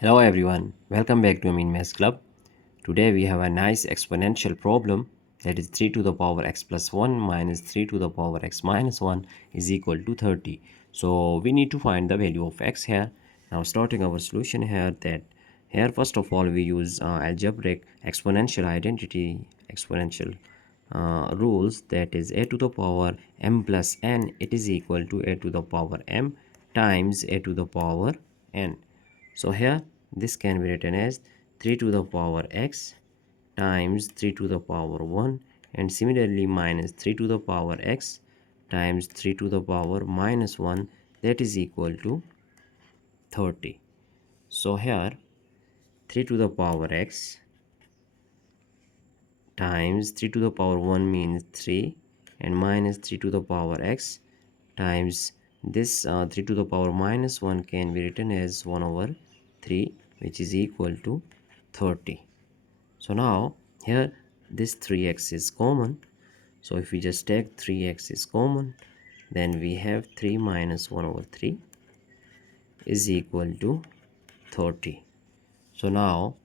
Hello everyone, welcome back to Amin Maths Club. Today we have a nice exponential problem, that is 3 to the power x plus 1 minus 3 to the power x minus 1 is equal to 30. So we need to find the value of x here. Now starting our solution here first of all we use algebraic exponential identity, exponential rules, that is a to the power m plus n, it is equal to a to the power m times a to the power n. So here this can be written as 3 to the power x times 3 to the power 1, and similarly minus 3 to the power x times 3 to the power minus 1, that is equal to 30. So here 3 to the power x times 3 to the power 1 means 3, and minus 3 to the power x times this 3 to the power minus 1 can be written as 1 over 3, which is equal to 30. So now here this 3x is common. So if we just take 3x is common, then we have 3 minus 1 over 3 is equal to 30. So now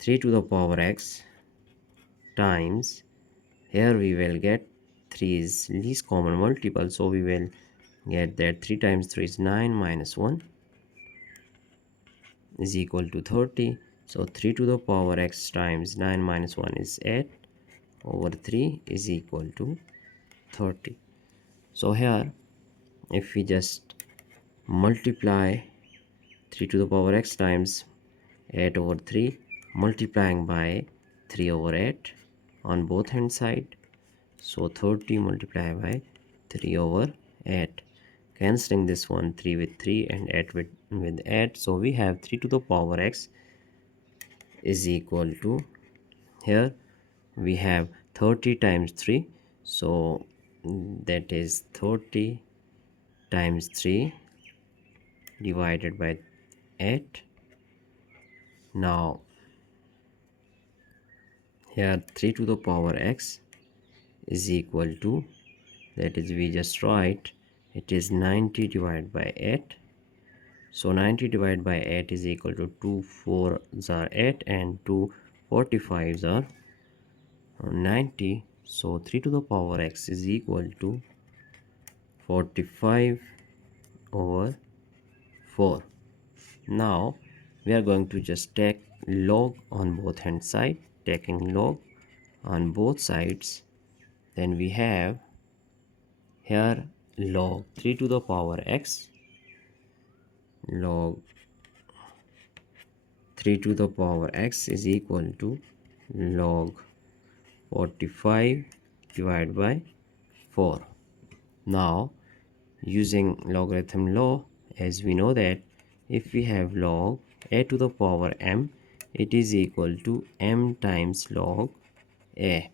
3 to the power x times, here we will get 3 is least common multiple, so we will get that 3 times 3 is 9 minus 1 is equal to 30. So 3 to the power x times 9 minus 1 is 8 over 3 is equal to 30. So here if we just multiply 3 to the power x times 8 over 3 multiplying by 3 over 8 on both hand side, so 30 multiplied by 3 over 8, cancelling this one 3 with 3 and 8 with 8, so we have 3 to the power x is equal to, here we have 30 times 3, so that is 30 times 3 divided by 8. Now here 3 to the power x is equal to, that is we just write it is 90 divided by 8. So 90 divided by 8 is equal to 2 4s are 8 and 2 45s are 90. So 3 to the power x is equal to 45 over 4. Now we are going to just take log on both hand side, taking log on both sides, then we have here log 3 to the power x, log 3 to the power x is equal to log 45 divided by 4. Now using logarithm law, as we know that if we have log a to the power m, it is equal to m times log a.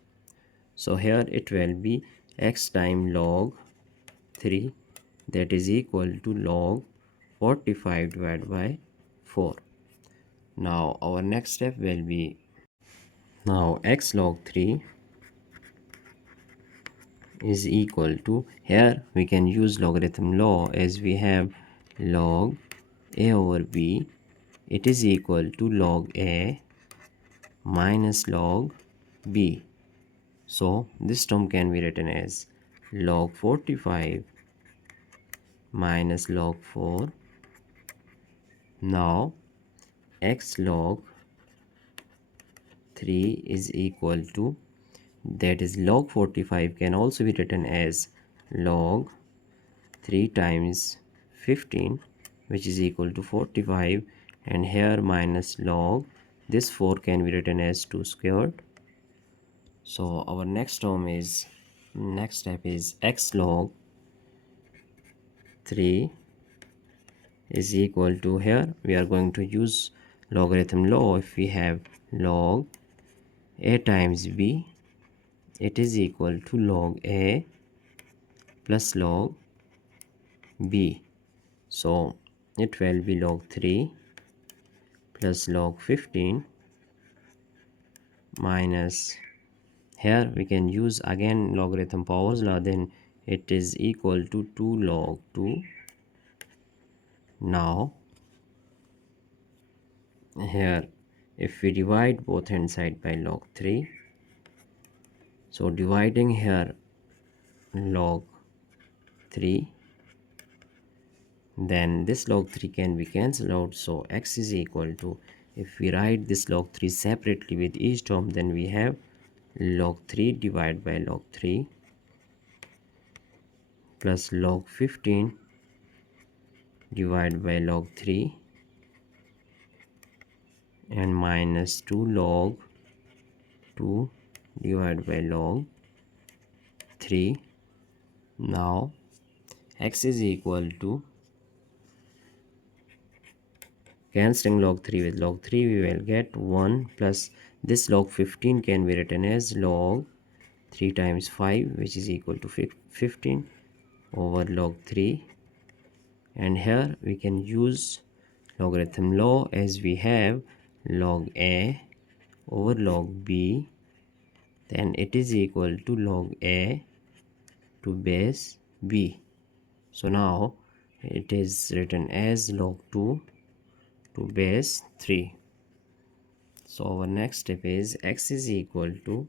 So here it will be x times log 3, that is equal to log 45 divided by 4. Now our next step will be, now x log 3 is equal to, here we can use logarithm law, as we have log a over b, it is equal to log a minus log b. So this term can be written as log 45 minus log 4. Now x log 3 is equal to, that is log 45 can also be written as log 3 times 15, which is equal to 45, and here minus log this 4 can be written as 2 squared. So our next step is x log 3 is equal to, here we are going to use logarithm law. If we have log a times b, it is equal to log a plus log b. So it will be log 3 plus log 15 minus, here we can use again logarithm powers law, then it is equal to 2 log 2. Now here if we divide both hand side by log 3, so dividing here log 3, then this log 3 can be cancelled out, so x is equal to, if we write this log 3 separately with each term, then we have log 3 divided by log 3 plus log 15 divided by log 3 and minus 2 log 2 divided by log 3. Now x is equal to, cancelling log 3 with log 3, we will get 1 plus this log 15 can be written as log 3 times 5, which is equal to 15 over log 3, and here we can use logarithm law, as we have log a over log b, then it is equal to log a to base b. So now it is written as log 2 to base 3. So our next step is x is equal to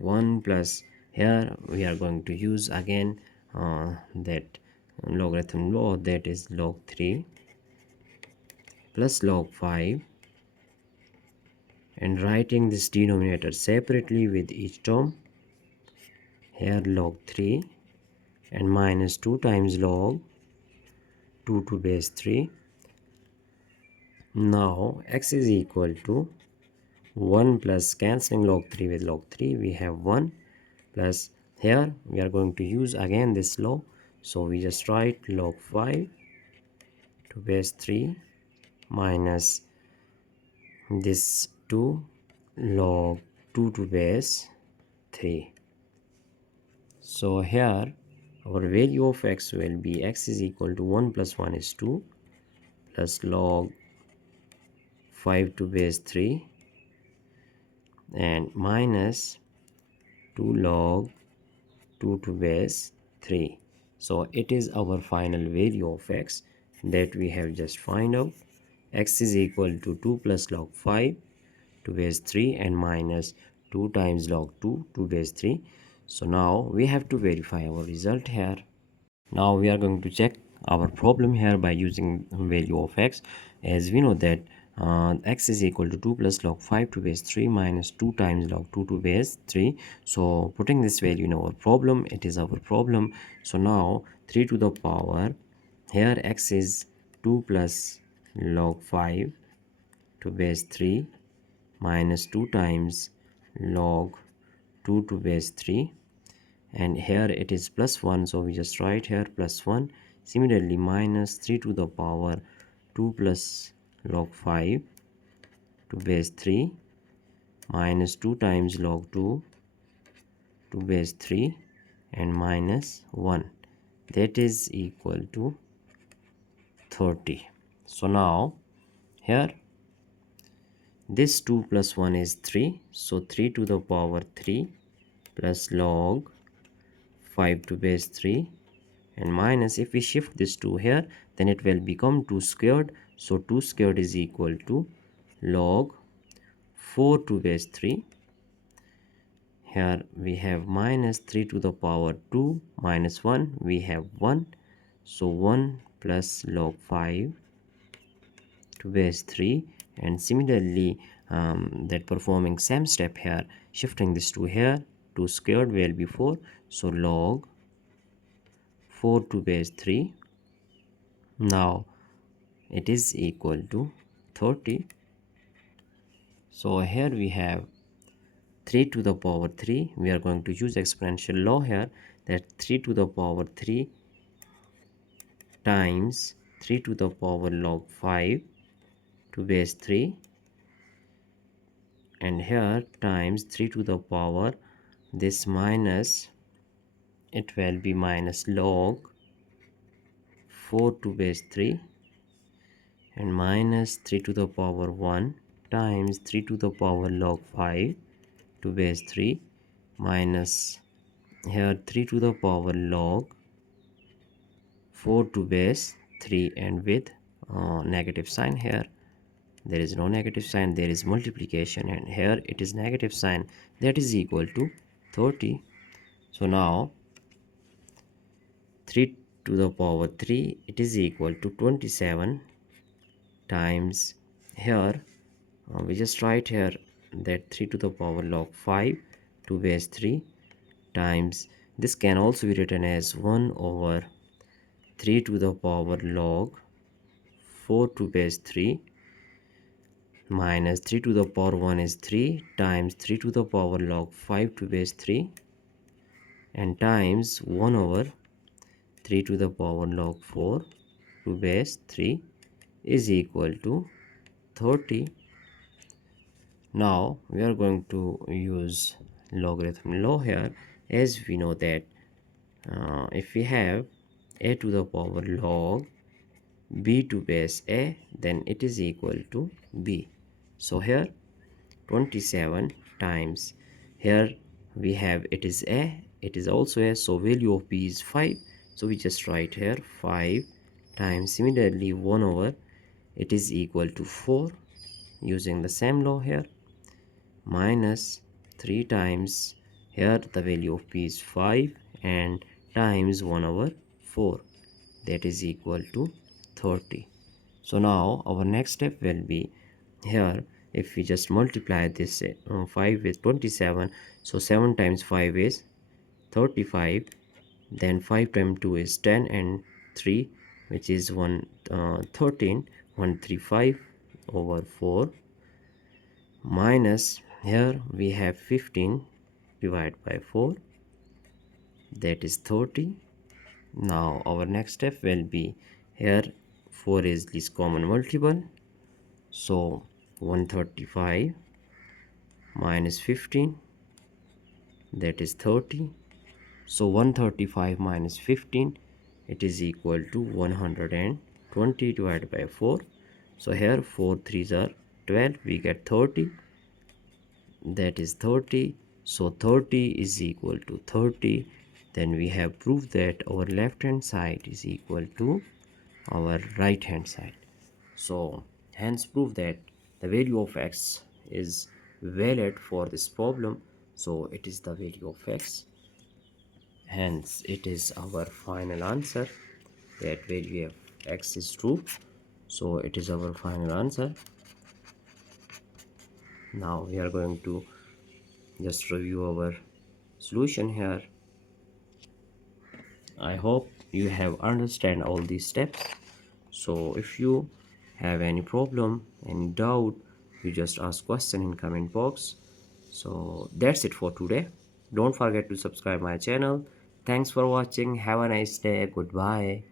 1 plus, here we are going to use again that logarithm law, that is log 3 plus log 5, and writing this denominator separately with each term, here log 3 and minus 2 times log 2 to base 3. Now x is equal to 1 plus, cancelling log 3 with log 3, we have 1 plus, here we are going to use again this law, so we just write log 5 to base 3 minus this 2 log 2 to base 3. So here our value of x will be, x is equal to 1 plus 1 is 2 plus log 5 to base 3 and minus 2 log 2 to base 3. So it is our final value of x that we have just find out. X is equal to 2 plus log 5 to base 3 and minus 2 times log 2 to base 3. So now we have to verify our result here. Now we are going to check our problem here by using value of x, as we know that x is equal to 2 plus log 5 to base 3 minus 2 times log 2 to base 3. So putting this value in our problem, it is our problem. So now 3 to the power, here x is 2 plus log 5 to base 3 minus 2 times log 2 to base 3, and here it is plus 1, so we just write here plus 1. Similarly, minus 3 to the power 2 plus log 5 to base 3 minus 2 times log 2 to base 3 and minus 1, that is equal to 30. So now here this 2 plus 1 is 3, so 3 to the power 3 plus log 5 to base 3 and minus, if we shift this 2 here, then it will become 2 squared, so 2 squared is equal to log 4 to base 3. Here we have minus 3 to the power 2 minus 1, we have 1, so 1 plus log 5 to base 3, and similarly that performing same step here, shifting this 2 here, 2 squared will be 4, so log 4 to base 3. Now it is equal to 30. So here we have 3 to the power 3. We are going to use exponential law here, that 3 to the power 3 times 3 to the power log 5 to base 3, and here times 3 to the power this minus, it will be minus log 4 to base 3 and minus 3 to the power 1 times 3 to the power log 5 to base 3 minus here 3 to the power log 4 to base 3 and with negative sign here, there is no negative sign, there is multiplication, and here it is negative sign, that is equal to 30. So now 3 to the power 3, it is equal to 27 times here, we just write here that 3 to the power log 5 to base 3 times, this can also be written as 1 over 3 to the power log 4 to base 3 minus 3 to the power 1 is 3 times 3 to the power log 5 to base 3 and times 1 over 3 to the power log 4 to base 3 is equal to 30. Now we are going to use logarithm law here, as we know that if we have a to the power log b to base a, then it is equal to b. So here 27 times, here we have it is a, it is also a, so value of b is 5, so we just write here 5 times, similarly 1 over, it is equal to 4 using the same law here, minus 3 times, here the value of p is 5 and times 1 over 4, that is equal to 30. So now our next step will be here, if we just multiply this 5 with 27, so 7 times 5 is 35, then 5 times 2 is 10 and 3, which is 13, 135 over 4, minus here we have 15 divided by 4, that is 30. Now our next step will be here 4 is least common multiple, so 135 minus 15, that is 30. So 135 minus 15, it is equal to 120 divided by 4. So here 4 3s are 12, we get 30, that is 30. So 30 is equal to 30. Then we have proved that our left hand side is equal to our right hand side. So hence prove that the value of x is valid for this problem. So it is the value of x. Hence it is our final answer, that value of x is true. So it is our final answer. Now we are going to just review our solution here. I hope you have understand all these steps. So if you have any problem, any doubt, you just ask question in comment box. So that's it for today. Don't forget to subscribe my channel. Thanks for watching. Have a nice day. Goodbye.